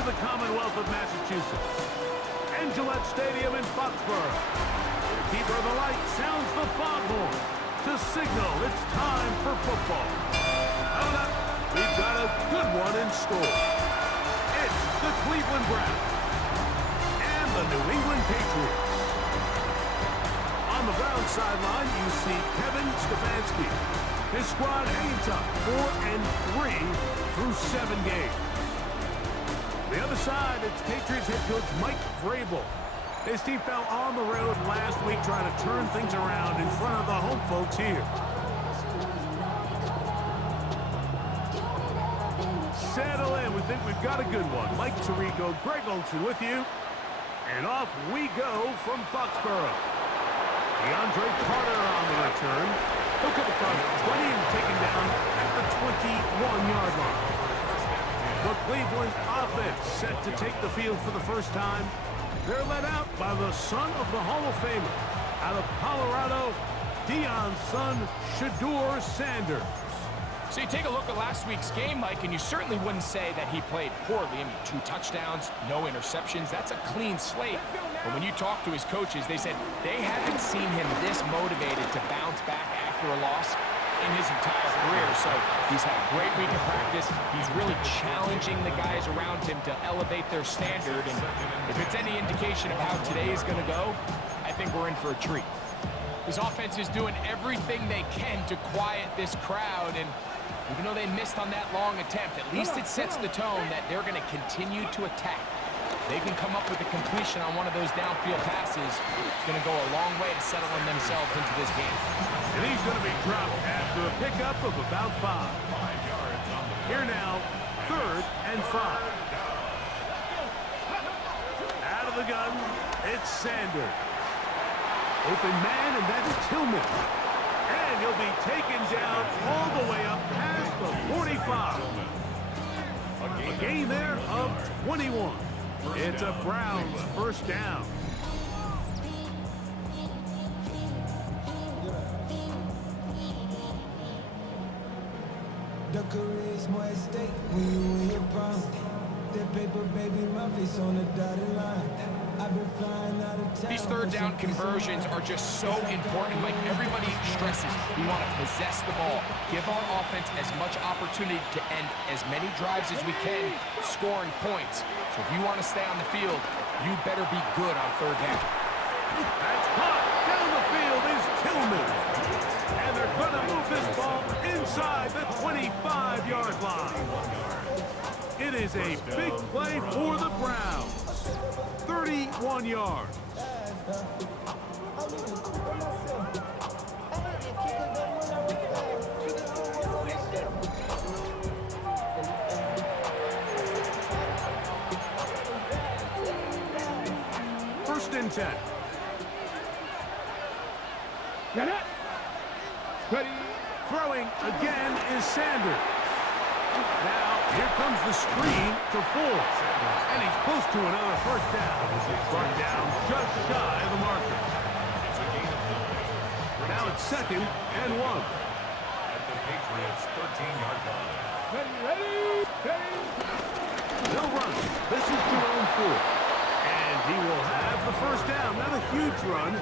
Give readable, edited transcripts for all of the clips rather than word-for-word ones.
to the Commonwealth of Massachusetts and Gillette Stadium in Foxborough. The keeper of the light sounds the foghorn to signal it's time for football. Coming up, we've got a good one in store. It's the Cleveland Browns and the New England Patriots. On the Browns sideline, you see Kevin Stefanski. His squad hanging tough, 4-3 through 7 games. On the other side, it's Patriots head coach Mike Vrabel. His team fell on the road last week trying to turn things around in front of the home folks here. Settle in. We think we've got a good one. Mike Tirico, Greg Olsen with you. And off we go from Foxborough. DeAndre Carter on the return. He'll come across 20 and taken down at the 21-yard line. The Cleveland offense set to take the field for the first time. They're led out by the son of the Hall of Famer. Out of Colorado, Deion's son, Shedeur Sanders. So you take a look at last week's game, Mike, and you certainly wouldn't say that he played poorly. I mean, 2 touchdowns, no interceptions. That's a clean slate. But when you talk to his coaches, they said they haven't seen him this motivated to bounce back after a loss in his entire career. So he's had a great week of practice. He's really challenging the guys around him to elevate their standard. And if it's any indication of how today is going to go, I think we're in for a treat. His offense is doing everything they can to quiet this crowd. And even though they missed on that long attempt, at least it sets the tone that they're going to continue to attack. They can come up with a completion on one of those downfield passes. It's going to go a long way to settling themselves into this game. And he's going to be dropped after a pickup of about 5. Here now, 3rd and 5. Out of the gun, it's Sanders. Open man, and that's Tillman. And he'll be taken down all the way up past the 45. A gain there of 21. It's a Browns first down. The career is more at stake when you win your prime. That paper, baby, my face on the dotted line. I've been flying out of town. These 3rd down conversions are just so important. Like everybody stresses, we want to possess the ball, give our offense as much opportunity to end as many drives as we can, scoring points. So if you want to stay on the field, you better be good on 3rd down. That's caught. Down the field is Tillman. And they're going to move this ball inside the 25-yard line. It is a big play for the Browns. 31 yards. First and 10. Get it. Ready. Throwing again is Sanders. Now, here comes the screen to Ford. And he's close to another first down. He's brought down just shy of the marker. Now it's 2nd and 1. At the Patriots' 13-yard line. Ready. No run. This is Jerome Ford. And he will have the first down. Not a huge run,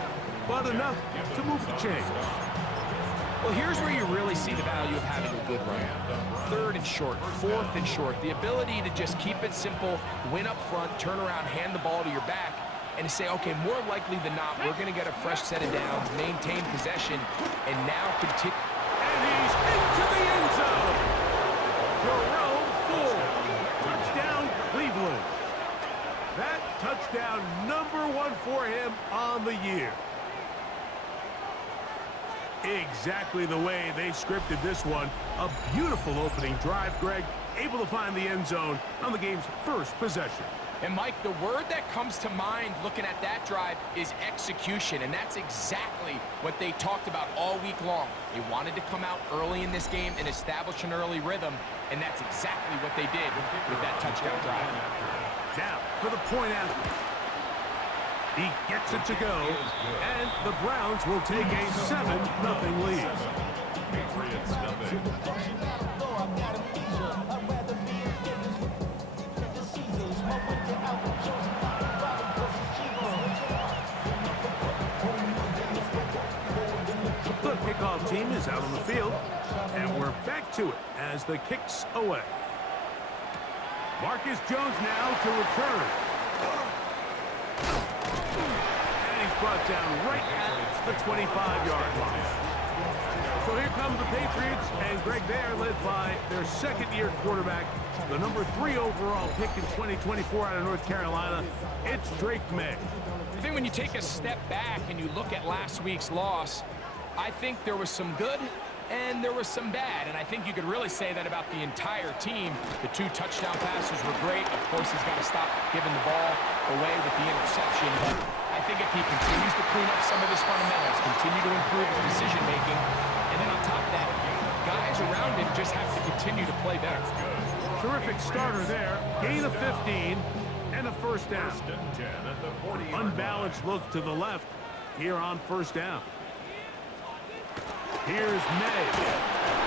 but enough to move the chains. Well, here's where you really see the value of having a good run. 3rd and short, 4th and short. The ability to just keep it simple, win up front, turn around, hand the ball to your back, and to say, okay, more likely than not, we're going to get a fresh set of downs, maintain possession, and now continue. And he's into the end zone. Jerome Ford. Touchdown, Cleveland. That touchdown number 1 for him on the year. Exactly the way they scripted this one. A beautiful opening drive, Greg. Able to find the end zone on the game's first possession. And, Mike, the word that comes to mind looking at that drive is execution, and that's exactly what they talked about all week long. They wanted to come out early in this game and establish an early rhythm, and that's exactly what they did with that touchdown drive. Now, for the point after. He gets it to go, and the Browns will take a 7-0 lead. Patriots nothing. The kickoff team is out on the field, and we're back to it as the kick's away. Marcus Jones now to return. And he's brought down right at the 25-yard line. So here come the Patriots, and Greg, they are led by their second-year quarterback, the number 3 overall pick in 2024 out of North Carolina. It's Drake May. I think when you take a step back and you look at last week's loss, I think there was some good and there was some bad, and I think you could really say that about the entire team. The 2 touchdown passes were great. Of course, he's got to stop giving the ball away with the interception, but I think if he continues to clean up some of his fundamentals, continue to improve his decision-making, and then on top of that, guys around him just have to continue to play better. Terrific starter there. Gain of 15 and a first down. Unbalanced look to the left here on first down. Here's May.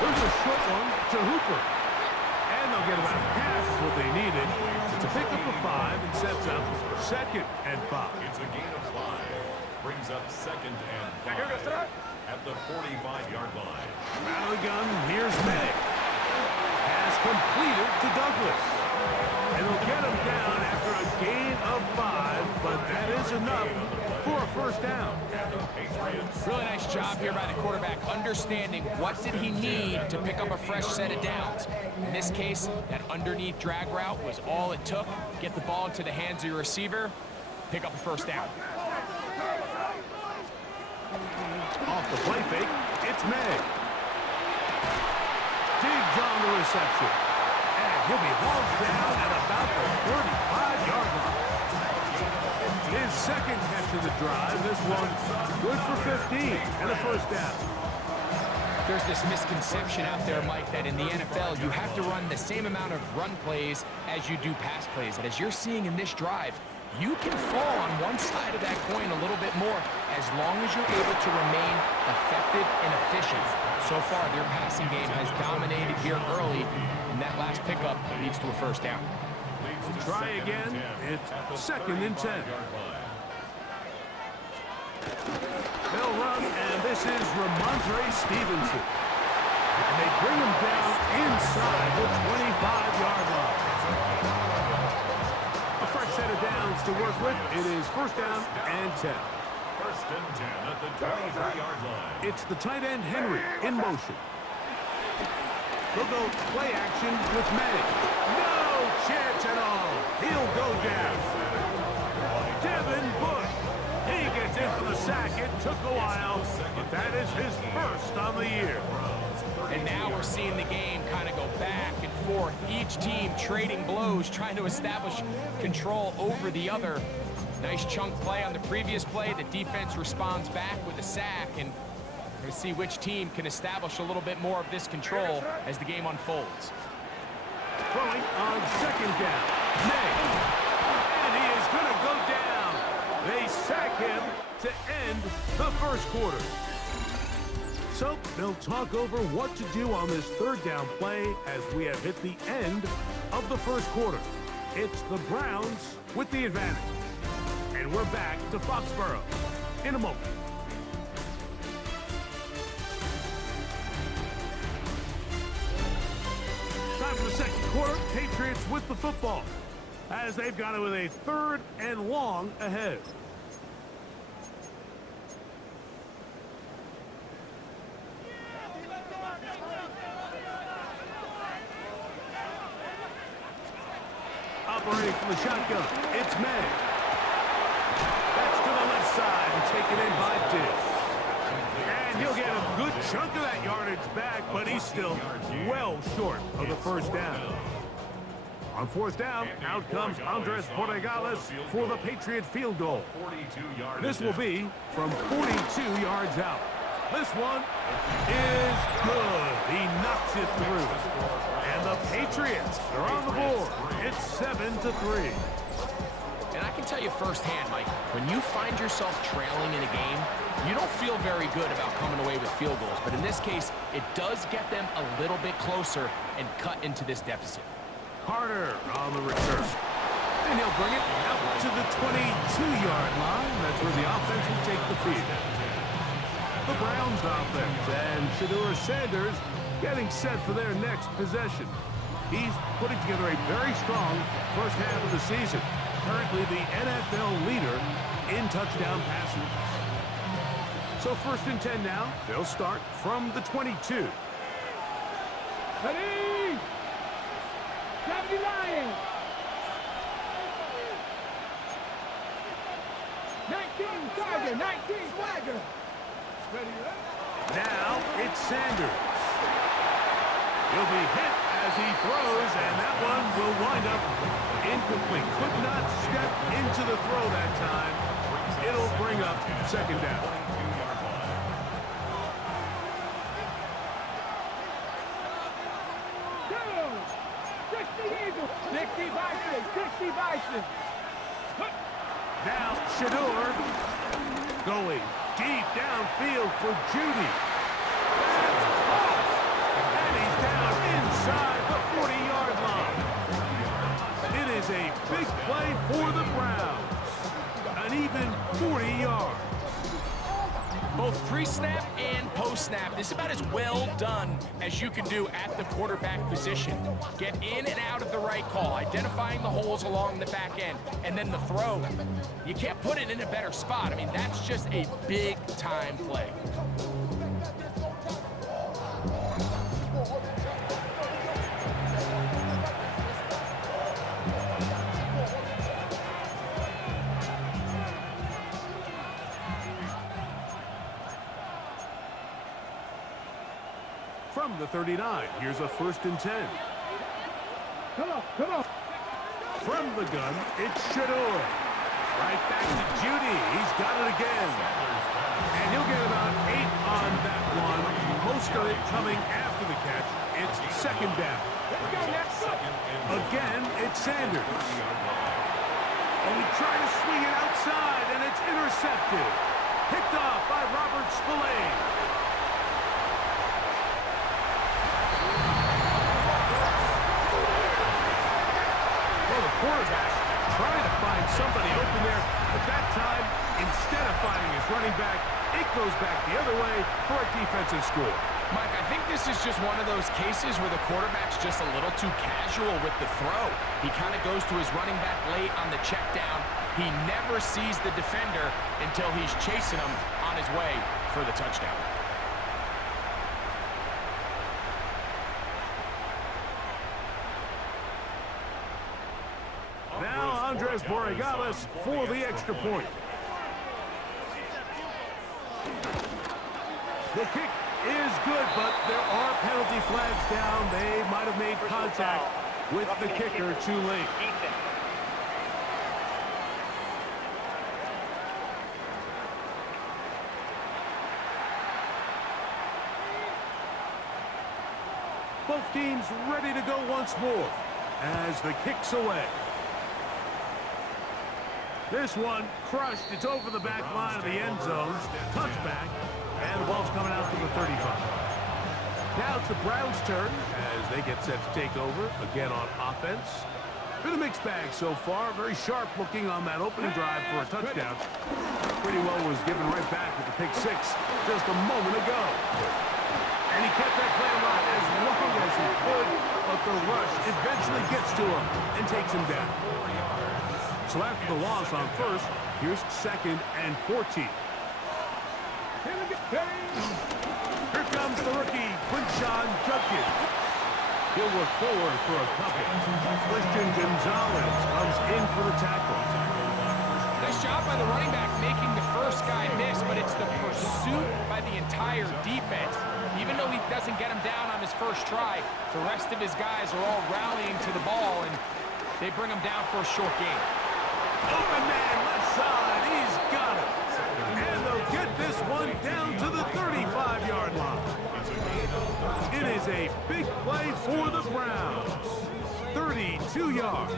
There's a short one to Hooper. And they'll get about half what they needed to pick up the 5 and sets up 2nd and 5. It's a gain of 5. Brings up 2nd and 5 at the 45-yard line. Out of the gun, here's May. Pass completed to Douglas. And they'll get him down after a gain of 5, but that is enough for a first down. Really nice job here by the quarterback, understanding what did he need to pick up a fresh set of downs. In this case, that underneath drag route was all it took. Get the ball into the hands of your receiver, pick up a first down. Off the play fake, it's May. Diggs on the reception. And he'll be hauled down at about the 35-yard line. His second catch of the drive. This one good for 15 and a first down. There's this misconception out there, Mike, that in the NFL you have to run the same amount of run plays as you do pass plays. And as you're seeing in this drive, you can fall on one side of that coin a little bit more as long as you're able to remain effective and efficient. So far, their passing game has dominated here early, and that last pickup leads to a first down. Try again. It's 2nd and 10. They'll run, and this is Ramondre Stevenson. And they bring him down inside the 25-yard line. A fresh set of downs to work with. It is first down and 10. First and 10 at the 23-yard line. It's the tight end Henry in motion. They'll go play action with May. No chance at all. He'll go down. Devin Bush. He gets in for the sack. It took a while, but that is his first on the year. And now we're seeing the game kind of go back and forth. Each team trading blows, trying to establish control over the other. Nice chunk play on the previous play. The defense responds back with a sack, and we'll see which team can establish a little bit more of this control as the game unfolds. Throwing on second down. May. And he is going to go down. They sack him to end the first quarter. So they'll talk over what to do on this third down play as we have hit the end of the first quarter. It's the Browns with the advantage. And we're back to Foxborough in a moment. Time for the second quarter. Patriots with the football as they've got it with a 3rd and long ahead. Operating from the shotgun, it's May. That's to the left side and taken in by Diggs. And he'll get a good chunk of that yardage back, but he's still well short of the first down. On fourth down, out comes Andres Borregales for the Patriot field goal. This will be from 42 yards out. This one is good. He knocks it through. And the Patriots are on the board. It's 7-3. And I can tell you firsthand, Mike, when you find yourself trailing in a game, you don't feel very good about coming away with field goals. But in this case, it does get them a little bit closer and cut into this deficit. Carter on the return. And he'll bring it out to the 22-yard line. That's where the offense will take the field. The Browns offense and Shedeur Sanders getting set for their next possession. He's putting together a very strong first half of the season. Currently the NFL leader in touchdown passes. So 1st and 10 now. They'll start from the 22. Ready? 70 Lions. 19 Tiger, 19 Swagger. Ready, ready? Now it's Sanders. He'll be hit as he throws, and that one will wind up incomplete. Could not step into the throw that time. It'll bring up 2nd down. Two. 60 Eagles. 60 Bison. 60 Bison. Now Shedeur going deep downfield for Judy. That's caught. And he's down inside the 40-yard line. It is a big play for the Browns. An even 40 yards. Both pre-snap and post-snap, this is about as well done as you can do at the quarterback position. Get in and out of the right call, identifying the holes along the back end, and then the throw. You can't put it in a better spot. I mean, that's just a big-time play. From the 39, here's a 1st and 10. Come on, come on. From the gun, it's Shedeur. Right back to Judy. He's got it again. And he'll get about 8 on that one. Most of it coming after the catch. It's 2nd down. Again, it's Sanders. And he tried to swing it outside, and it's intercepted. Picked off by Robert Spillane. Quarterback trying to find somebody open there, but that time, instead of finding his running back, it goes back the other way for a defensive score. Mike, I think this is just one of those cases where the quarterback's just a little too casual with the throw. He kind of goes to his running back late on the check down. He never sees the defender until he's chasing him on his way for the touchdown. Now Andres Borregales for the extra point. The kick is good, but there are penalty flags down. They might have made contact with the kicker too late. Both teams ready to go once more as the kick's away. This one crushed. It's over the back line of the end zone. Touchback. And the ball's coming out to the 35. Now it's the Browns' turn as they get set to take over again on offense. Been a mixed bag so far. Very sharp looking on that opening drive for a touchdown. Pretty well was given right back with the pick 6 just a moment ago. And he kept that play alive as long as he could, but the rush eventually gets to him and takes him down. So after the loss on first, here's 2nd and 14. Here comes the rookie, Quinshon Judkins. He'll work forward for a couple. Christian Gonzalez comes in for the tackle. Nice job by the running back making the first guy miss, but it's the pursuit by the entire defense. Even though he doesn't get him down on his first try, the rest of his guys are all rallying to the ball, and they bring him down for a short gain. Open man, left side, he's got it. And they'll get this one down to the 35-yard line. It is a big play for the Browns. 32 yards.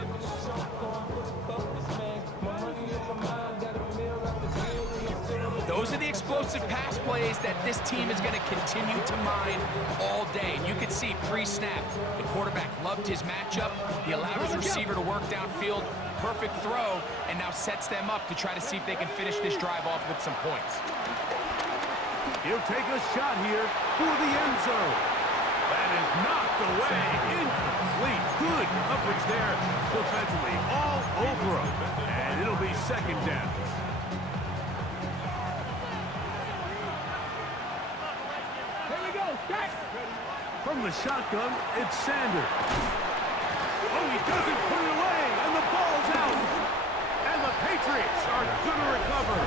Those are the explosive pass plays that this team is going to continue to mine all day. And you can see pre-snap, the quarterback loved his matchup. He allowed his receiver to work downfield, perfect throw, and now sets them up to try to see if they can finish this drive off with some points. He'll take a shot here for the end zone. That is knocked away, incomplete. Good coverage there defensively, all over him. And it'll be second down. Here we go, Jack. From the shotgun, it's Sanders. Oh, he doesn't put it away, and the ball's out. And the Patriots are going to recover.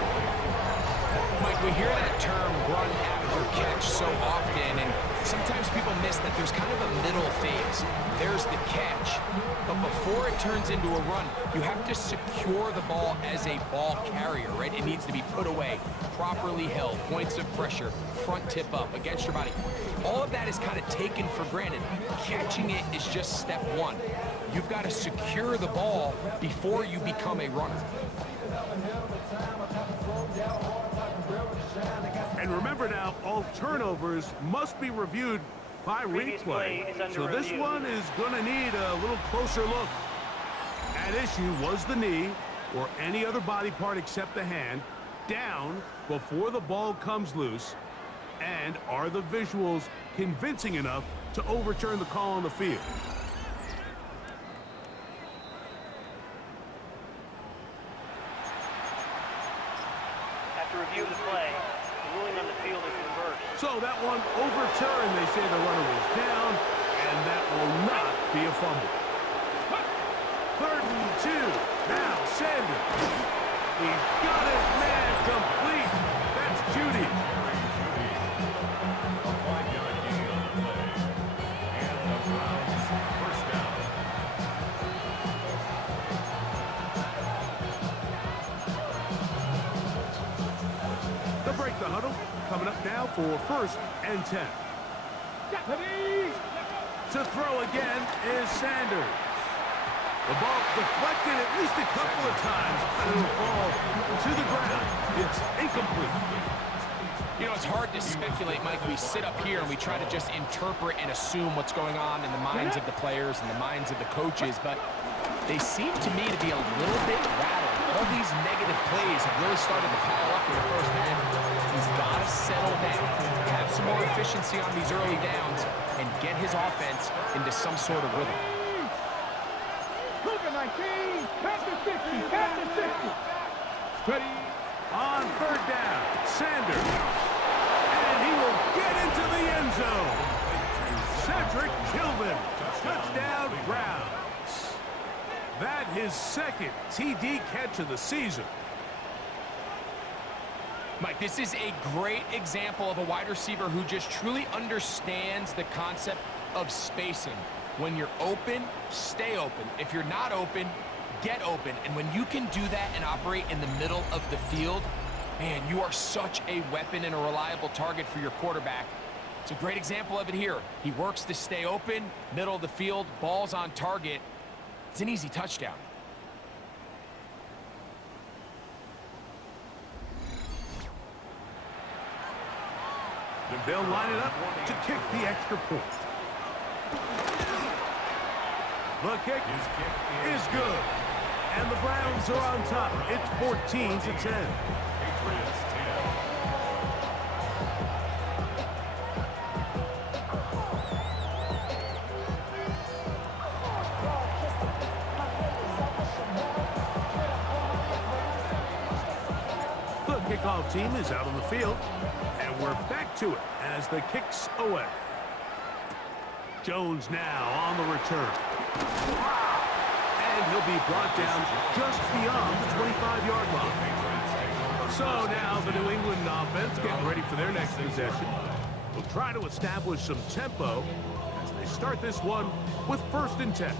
Mike, we hear that term run after catch so often, and sometimes people miss that there's kind of a middle phase. There's the catch, but before it turns into a run, you have to secure the ball as a ball carrier, right? It needs to be put away, properly held, points of pressure, front tip up against your body. All of that is kind of taken for granted. Catching it is just step one. You've got to secure the ball before you become a runner. And remember now, all turnovers must be reviewed by replay. So this one is going to need a little closer look. At issue was the knee, or any other body part except the hand, down before the ball comes loose. And are the visuals convincing enough to overturn the call on the field? After review of the play, the ruling on the field is reversed. So that one overturned. They say the runner was down, and that will not be a fumble. 3rd and 2. Now Sanders. He's got his man complete. That's Judy. A 5-yard gain on the play. And the Browns first down. They'll break the huddle. Coming up now for 1st and 10. To throw again is Sanders. The ball deflected at least a couple of times, and it'll fall to the ground. It's incomplete. You know, it's hard to speculate, Mike. We sit up here and we try to just interpret and assume what's going on in the minds of the players and the minds of the coaches, but they seem to me to be a little bit rattled. All these negative plays have really started to pile up in the first half. He's got to settle down, have some more efficiency on these early downs, and get his offense into some sort of rhythm. 19, pass to 60, pass to 60. Steady. On 3rd down, Sanders. And he will get into the end zone. Cedric Tillman, touchdown Browns. That his 2nd TD catch of the season. Mike, this is a great example of a wide receiver who just truly understands the concept of spacing. When you're open, stay open. If you're not open, get open. And when you can do that and operate in the middle of the field, man, you are such a weapon and a reliable target for your quarterback. It's a great example of it here. He works to stay open, middle of the field, ball's on target. It's an easy touchdown. They'll line it up to kick the extra point. The kick is good. And the Browns are on top. It's 14-10. Patriots 10. The kickoff team is out on the field. And we're back to it as the kick's away. Jones now on the return. And he'll be brought down just beyond the 25-yard line. So now the New England offense getting ready for their next possession. Will try to establish some tempo as they start this one with 1st and 10.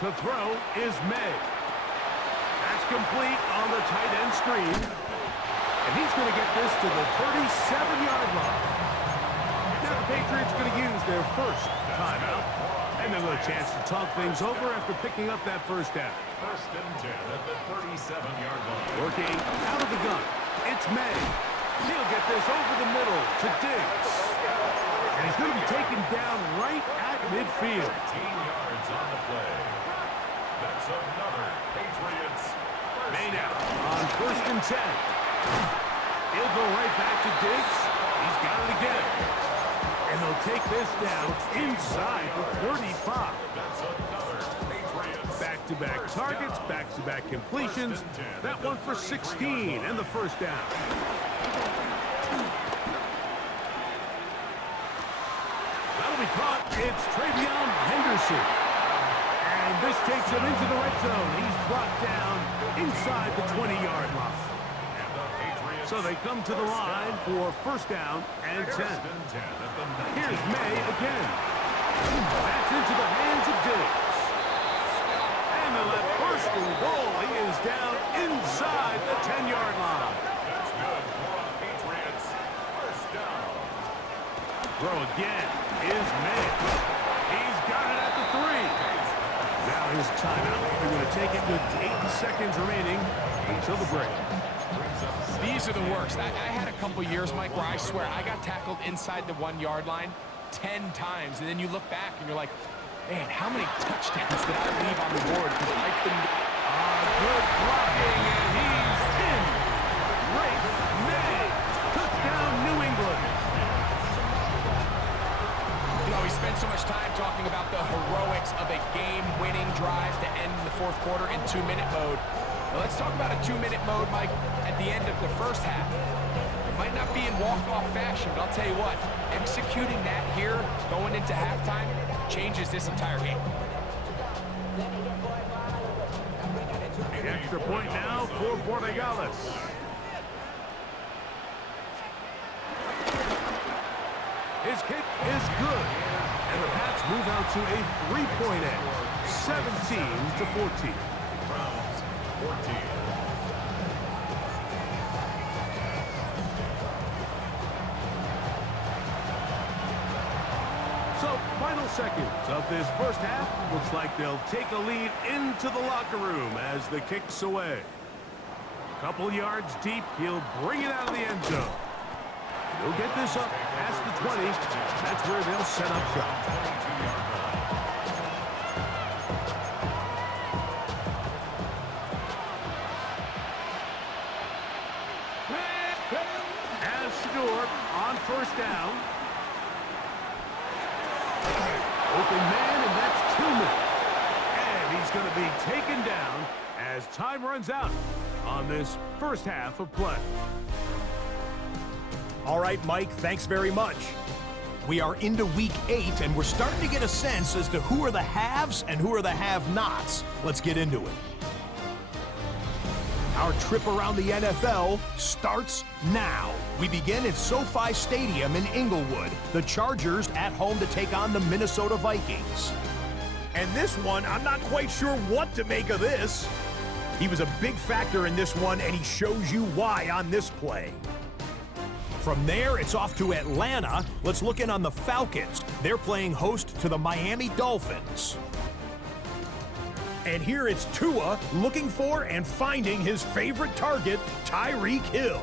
To throw is May. That's complete on the tight end screen. And he's going to get this to the 37-yard line. Now the Patriots are going to use their first timeout. And they'll have a chance to talk things over after picking up that first down. First and 10 at the 37-yard line. Working out of the gun. It's May. He'll get this over the middle to Diggs. And he's going to be taken down right at midfield. 13 yards on the play. That's another Patriots. May now on first and 10. He'll go right back to Diggs. He's got it again. And they'll take this down inside the 35. That's another Patriots. Back-to-back targets, back-to-back completions. That one for 16 and the first down. That'll be caught. It's Travion Henderson. And this takes him into the red zone. He's brought down inside the 20-yard line. So they come to the line for first down and 10. Here's May again. That's into the hands of Diggs. And they'll have first and goal. He is down inside the 10-yard line. That's good for the Patriots. First down. Throw again is May. He's got it at the 3. Now his timeout. They're going to take it with 8 seconds remaining until the break. These are the worst. I had a couple years, Mike, where I swear I got tackled inside the 1-yard line 10 times, and then you look back and you're like, man, how many touchdowns did I leave on the board because I couldn't... Good blocking, and he's in. Great May. Touchdown, New England. You know, we spent so much time talking about the heroics of a game-winning drive to end the fourth quarter in 2-minute mode. Now let's talk about a 2-minute mode, Mike, at the end of the first half. It might not be in walk-off fashion, but I'll tell you what, executing that here, going into halftime, changes this entire game. The extra point now for Borregales. His kick is good. And the Pats move out to a 3-point edge, 17-14. 14. So, final seconds of this first half. Looks like they'll take a lead into the locker room as the kick's away. A couple yards deep, he'll bring it out of the end zone. He'll get this up past the 20. That's where they'll set up shop. On first down. Open man, and that's Tillman. And he's going to be taken down as time runs out on this first half of play. All right, Mike, thanks very much. We are into week 8, and we're starting to get a sense as to who are the haves and who are the have-nots. Let's get into it. Our trip around the NFL starts now. We begin at SoFi Stadium in Inglewood. The Chargers at home to take on the Minnesota Vikings. And this one, I'm not quite sure what to make of this. He was a big factor in this one, and he shows you why on this play. From there, it's off to Atlanta. Let's look in on the Falcons. They're playing host to the Miami Dolphins. And here it's Tua looking for and finding his favorite target, Tyreek Hill.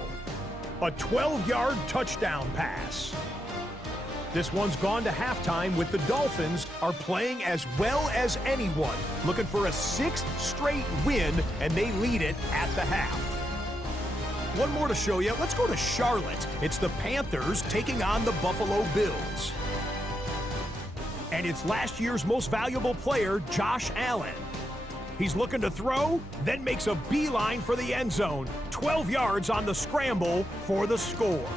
A 12-yard touchdown pass. This one's gone to halftime with the Dolphins are playing as well as anyone, looking for a 6th straight win, and they lead it at the half. One more to show you. Let's go to Charlotte. It's the Panthers taking on the Buffalo Bills. And it's last year's most valuable player, Josh Allen. He's looking to throw, then makes a beeline for the end zone. 12 yards on the scramble for the score.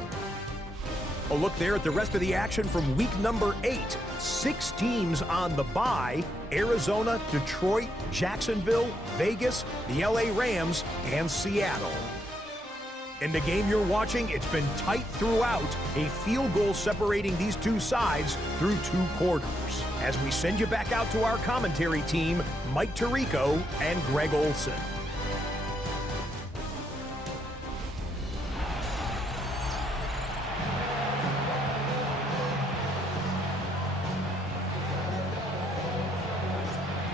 A look there at the rest of the action from week number 8. 6 teams on the bye: Arizona, Detroit, Jacksonville, Vegas, the LA Rams, and Seattle. In the game you're watching, it's been tight throughout, a field goal separating these two sides through 2 quarters. As we send you back out to our commentary team, Mike Tirico and Greg Olson.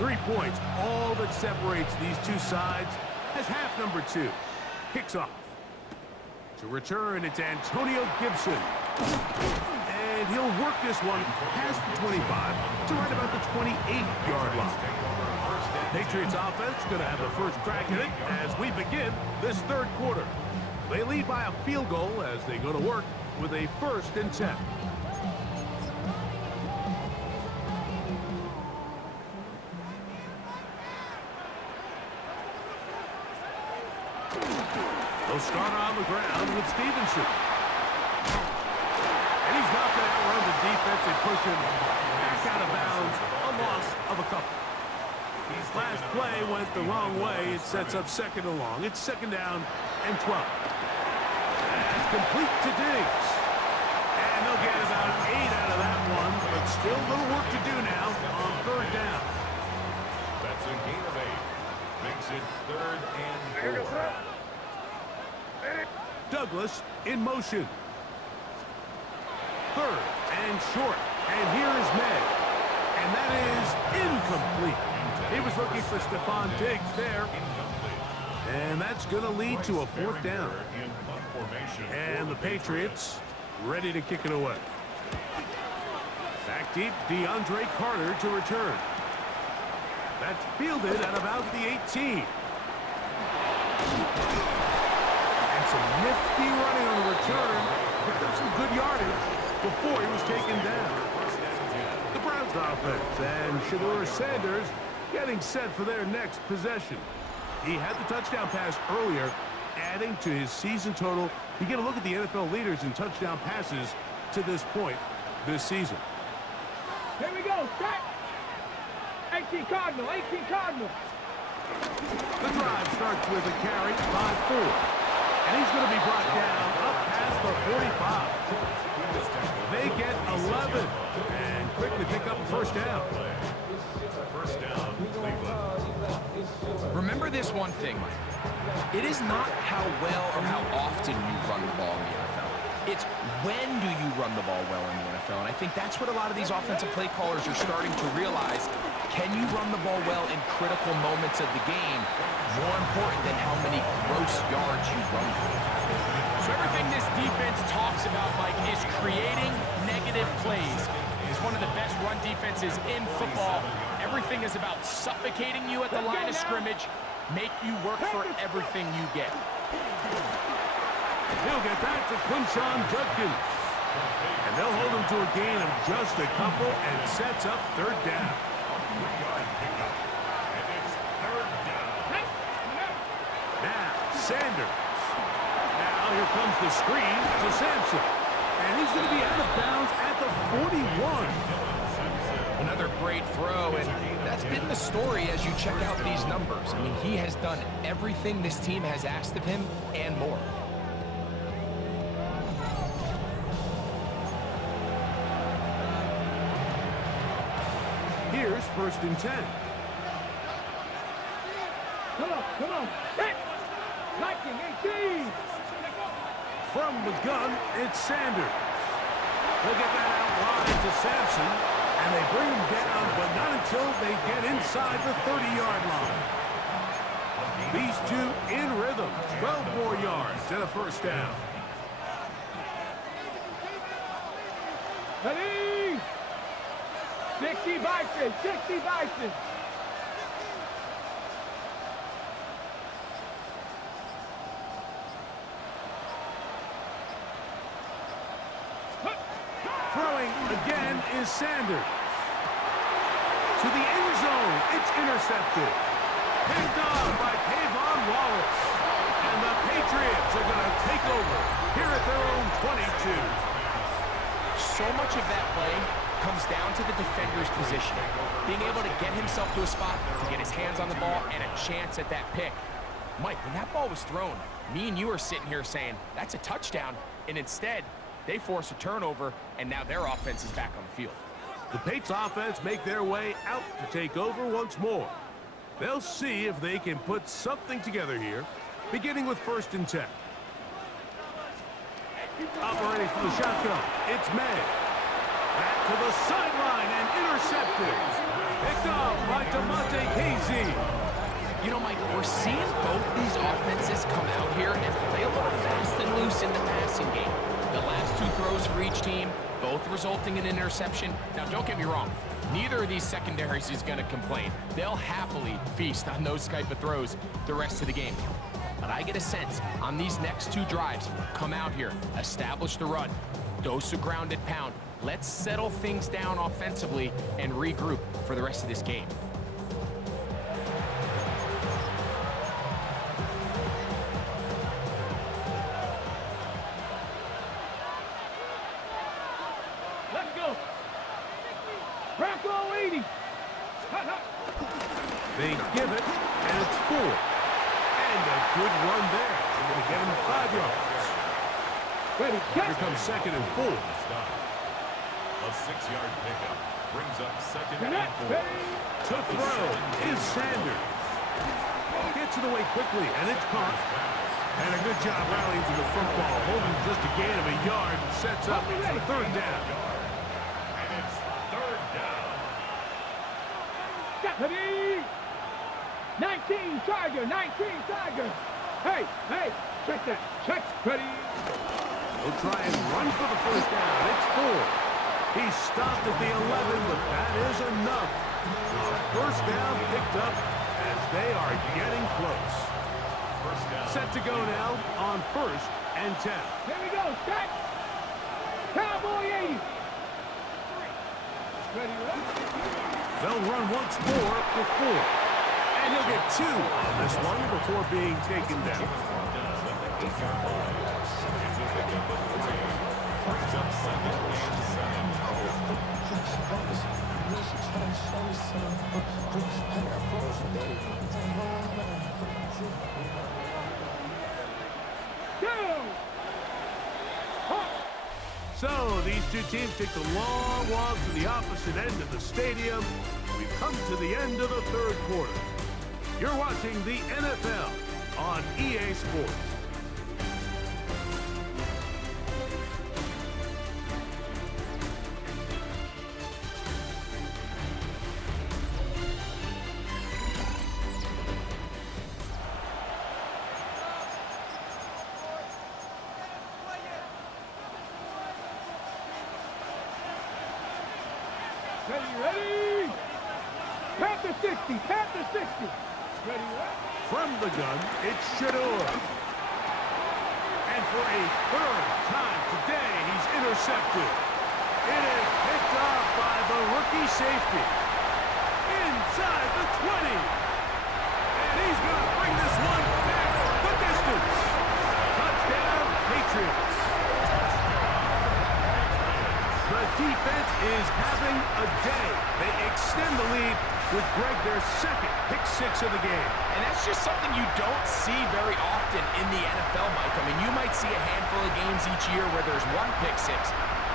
3 points, all that separates these two sides, as half number 2 kicks off. To return, it's Antonio Gibson. And he'll work this one past the 25 to right about the 28-yard line. Patriots offense going to have the first crack at it as we begin this third quarter. They lead by a field goal as they go to work with a 1st and 10. They'll start on the ground with Stevenson. And he's not going to outrun the defense and push him back out of bounds, a loss of a couple. Last play went the wrong way. It sets up 2nd and long. It's 2nd down and 12. That's complete to Diggs. And they'll get about 8 out of that one, but still a little work to do now on 3rd down. That's a gain of 8. Makes it 3rd and 4. Douglas in motion. 3rd and short. And here is May. And that is incomplete. He was looking for Stephon Diggs there. And that's going to lead to a 4th down. And the Patriots ready to kick it away. Back deep, DeAndre Carter to return. That's fielded at about the 18. And some nifty running on the return. Picked up some good yardage before he was taken down. The Browns offense and Shedeur Sanders getting set for their next possession. He had the touchdown pass earlier, adding to his season total. You get a look at the NFL leaders in touchdown passes to this point this season. Here we go. Set. 18 Cardinal. 18 Cardinal. The drive starts with a carry by 4. And he's going to be brought down up past the 45. They get 11 and quickly pick up a 1st down. Remember this one thing, Mike. It is not how well or how often you run the ball in the NFL. It's when do you run the ball well in the NFL. And I think that's what a lot of these offensive play callers are starting to realize. Can you run the ball well in critical moments of the game? More important than how many gross yards you run for. So everything this defense talks about, Mike, is creating negative plays. It's one of the best run defenses in football. Everything is about suffocating you at the line of scrimmage, make you work for everything you get. He'll get back to Quinshon Judkins. And they'll hold him to a gain of just a couple and sets up 3rd down. Now, Sanders. Now, here comes the screen to Sampson. And he's going to be out of bounds at the 41. Another great throw, and that's been the story as you check out these numbers. I mean, he has done everything this team has asked of him and more. Here's 1st and 10. Come on. Come on. Hit. Lightning 18. From the gun, it's Sanders. They'll get that out wide to Sampson, and they bring him down, but not until they get inside the 30-yard line. These two in rhythm, 12 more yards and a 1st down. Ready? 60 Bison. 60 Bison. Throwing again is Sanders. To the end zone, it's intercepted. Picked off by Kayvon Wallace. And the Patriots are going to take over here at their own 22. So much of that play comes down to the defender's positioning. Being able to get himself to a spot, to get his hands on the ball, and a chance at that pick. Mike, when that ball was thrown, me and you are sitting here saying, that's a touchdown. And instead, they force a turnover, and now their offense is back on the field. The Pates offense make their way out to take over once more. They'll see if they can put something together here, beginning with 1st and 10. Operating from the shotgun, it's May. Back to the sideline and intercepted. Picked off by Casey. You know, Mike, we're seeing both these offenses come out here and play a little fast and loose in the passing game. The last two throws for each team, both resulting in an interception. Now, don't get me wrong. Neither of these secondaries is going to complain. They'll happily feast on those type of throws the rest of the game. But I get a sense on these next two drives, come out here, establish the run, dose a grounded pound. Let's settle things down offensively and regroup for the rest of this game. Let's go. Bronco 80. They give it, and it's 4. And a good run there. They're going to get him 5 yards. Ready, Here catch. comes 2nd and 4. A 6-yard pickup brings up 2nd and Connect, 4. ready. To throw is Sanders. Gets it away quickly, and it's caught. And a good job rallying to the football, holding just a gain of a yard, and sets up 3rd down. And it's 3rd down. Ready. 19 Tiger, 19 Tiger. Hey, check that. Check, ready. He'll try and run for the 1st down. It's 4. He stopped at the 11, but that is enough. A 1st down picked up as they are getting close. 1st down. Set to go now on 1st and 10. Here we go, set. Cowboy 80. Ready, They'll run once more with 4. And he'll get 2 on this one before being taken down. Brings up 2nd and 2. So these two teams take the long walk to the opposite end of the stadium. We've come to the end of the 3rd quarter. You're watching the NFL on EA Sports. Ready. Panther 60, Panther 60. Ready, From the gun, it's Shador. And for a 3rd time today, he's intercepted. It is picked off by the rookie safety. Inside the 20. And he's going to bring this one back the distance. Touchdown, Patriots. The defense is having a day. They extend the lead with Greg their 2nd pick 6 of the game. And that's just something you don't see very often in the NFL, Mike. I mean, you might see a handful of games each year where there's 1 pick 6.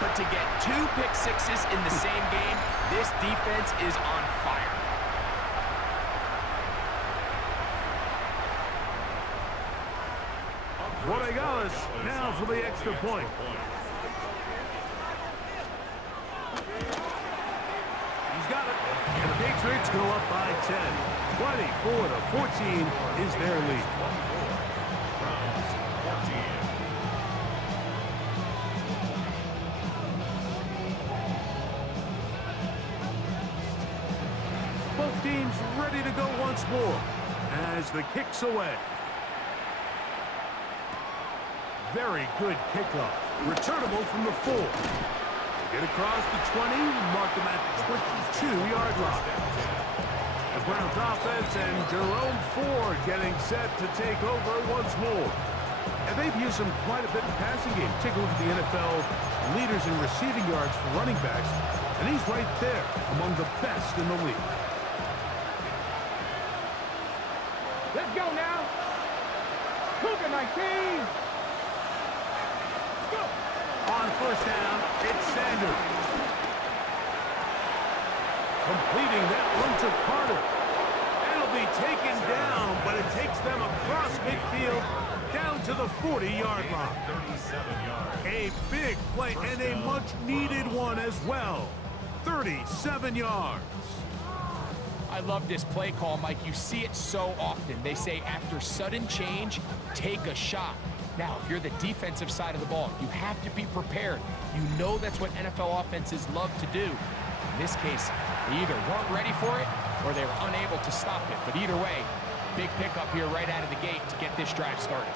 But to get 2 pick 6s in the same game, this defense is on fire. Rodriguez now for the extra point. He's got it. And the Patriots go up by 10. 24-14 is their lead. Both teams ready to go once more as the kick's away. Very good kickoff. Returnable from the 4. Get across the 20, mark them at the 22-yard line. The Browns offense and Jerome Ford getting set to take over once more. And they've used him quite a bit in the passing game. Take a look at the NFL leaders in receiving yards for running backs, and he's right there among the best in the league. Let's go now. Cougar 19. Go. On 1st down, it's Sanders. Completing that one to Carter. It'll be taken down, but it takes them across midfield down to the 40-yard line. 37 yards. A big play and a much-needed one as scores well. 37 yards. I love this play call, Mike. You see it so often. They say after sudden change, take a shot. Now, if you're the defensive side of the ball, you have to be prepared. You know that's what NFL offenses love to do. In this case, they either weren't ready for it or they were unable to stop it. But either way, big pickup here right out of the gate to get this drive started.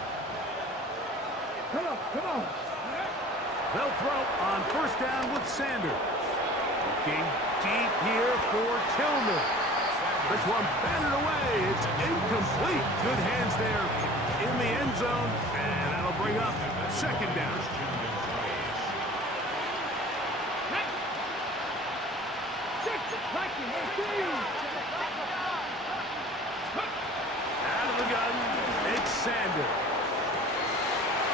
Come on, come on. They'll throw on first down with Sanders. Looking deep here for Tillman. This one batted away. It's incomplete. Good hands there in the end zone. And that'll bring up second down. Out of the gun, it's Sanders.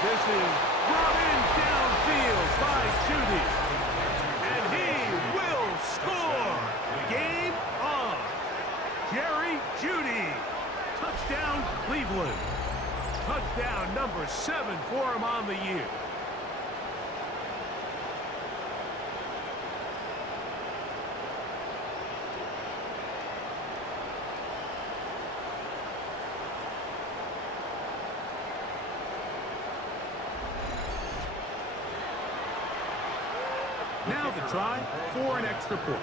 This is brought in downfield by Judy. And he will score. Game on. Jerry Judy. Touchdown, Cleveland. Touchdown number 7 for him on the year. Now the try for an extra point.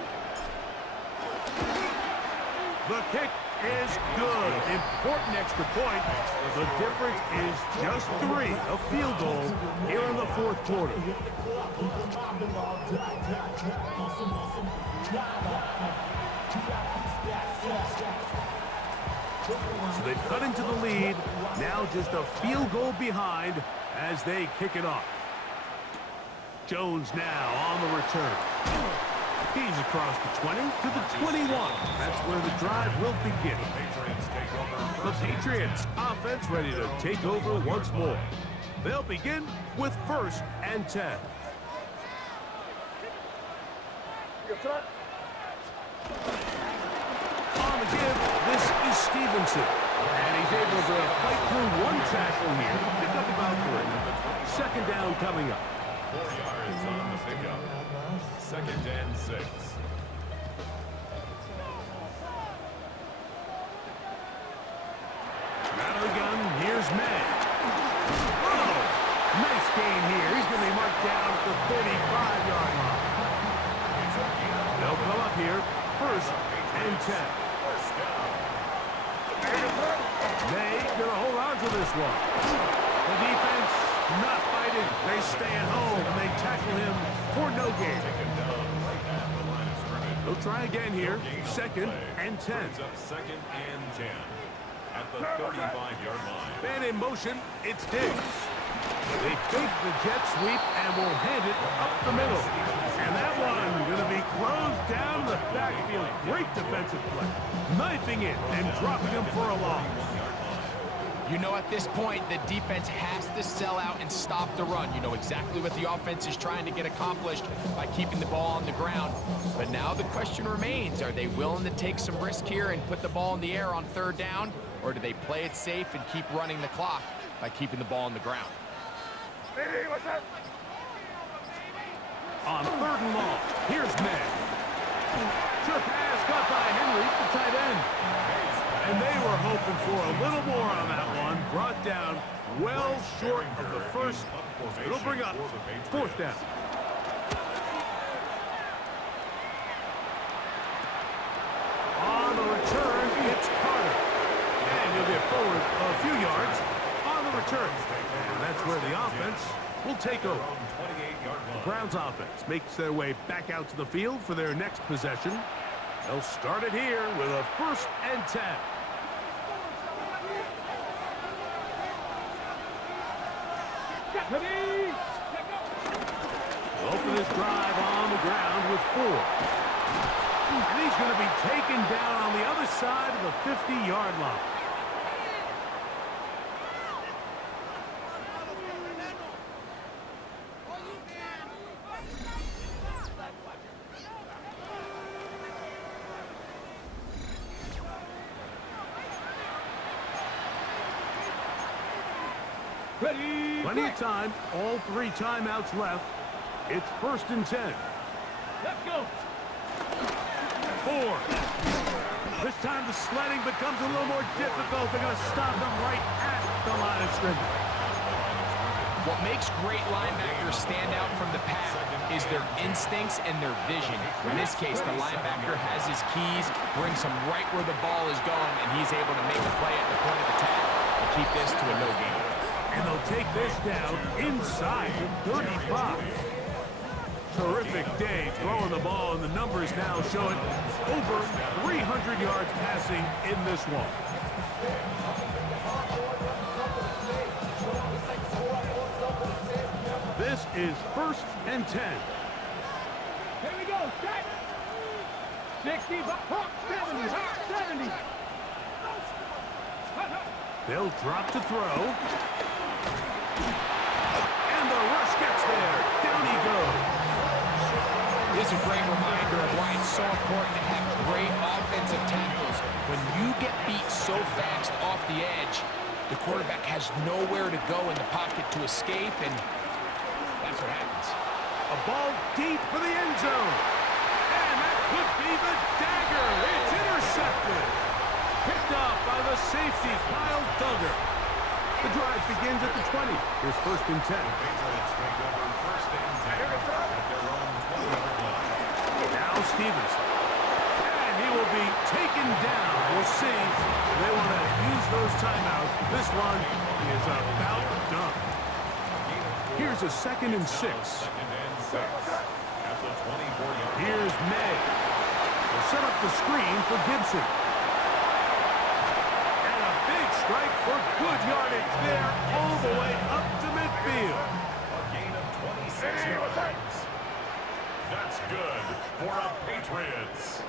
The kick is good. Important extra point. The difference is just 3. A field goal here in the fourth quarter. So they've cut into the lead. Now just a field goal behind as they kick it off. Jones now on the return. He's across the 20 to the 21. That's where the drive will begin. The Patriots offense ready to take over once more. They'll begin with 1st and 10. On the give, this is Stevenson. And he's able to fight through one tackle here. Pick up about 3. Second down coming up. 4 yards on the pickup. 2nd and 6. Out of the gun, here's May. Oh, nice gain here. He's going to be marked down at the 35-yard line. They'll come up here, 1st and 10. May going to hold on to this one. The defense not fighting. They stay at home and they tackle him for no gain. They'll try again here. 2nd and 10. Up 2nd and 10 at the 35-yard line. Man in motion, it's Diggs. They fake the jet sweep and will hand it up the middle. And that one going to be closed down the backfield. Great defensive play. Knifing it and dropping him for a loss. You know, at this point, the defense has to sell out and stop the run. You know exactly what the offense is trying to get accomplished by keeping the ball on the ground. But now the question remains, are they willing to take some risk here and put the ball in the air on 3rd down? Or do they play it safe and keep running the clock by keeping the ball on the ground? Hey, what's up? On 3rd and long, here's May. Sure pass caught by Henry, the tight end. And they were hoping for a little more on that one. Brought down well short of the first. It'll bring up 4th down. On the return, it's Carter. And he'll get forward a few yards on the return. And that's where the offense will take over. The Browns offense makes their way back out to the field for their next possession. They'll start it here with a 1st and 10. They'll open this drive on the ground with 4. And he's going to be taken down on the other side of the 50-yard line. Plenty of time, all 3 timeouts left. It's 1st and 10. Let's go. 4. This time the sledding becomes a little more difficult. They're going to stop them right at the line of scrimmage. What makes great linebackers stand out from the pack is their instincts and their vision. In this case, the linebacker has his keys, brings him right where the ball is going, and he's able to make a play at the point of attack and keep this to a no gain. And they'll take this down inside the 35. Terrific day throwing the ball, and the numbers now show it over 300 yards passing in this one. This is 1st and 10. Here we go. Set. 60. Hawk 70. Hawk 70. They'll drop to throw. And the rush gets there. Down he goes. This is a great reminder of why it's so important to have great offensive tackles. When you get beat so fast off the edge, the quarterback has nowhere to go in the pocket to escape, and that's what happens. A ball deep for the end zone. And that could be the dagger. It's intercepted. Picked up by the safety, Kyle Duggar. The drive begins at the 20. Here's 1st and 10. Patriots take over 1st and 10 at their own 20-yard line. Now Stevens. And he will be taken down. We'll see. They want to use those timeouts. This one is about done. Here's a 2nd and 6. 2nd and 6 at the 24-yard line. Here's May. They'll set up the screen for Gibson. And a big strike for good yardage there all the way up to midfield. A gain of 26 yards. That's good for a Patriots.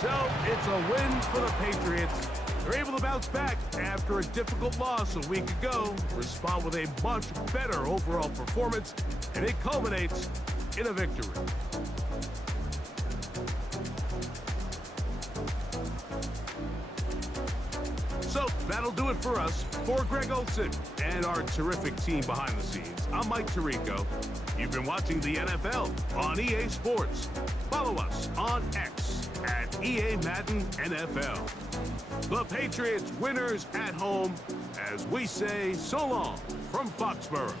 So it's a win for the Patriots. They're able to bounce back after a difficult loss a week ago, respond with a much better overall performance, and it culminates in a victory. So that'll do it for us. For Greg Olson and our terrific team behind the scenes, I'm Mike Tirico. You've been watching the NFL on EA Sports. Follow us on X at EA Madden NFL. The Patriots winners at home as we say so long from Foxborough.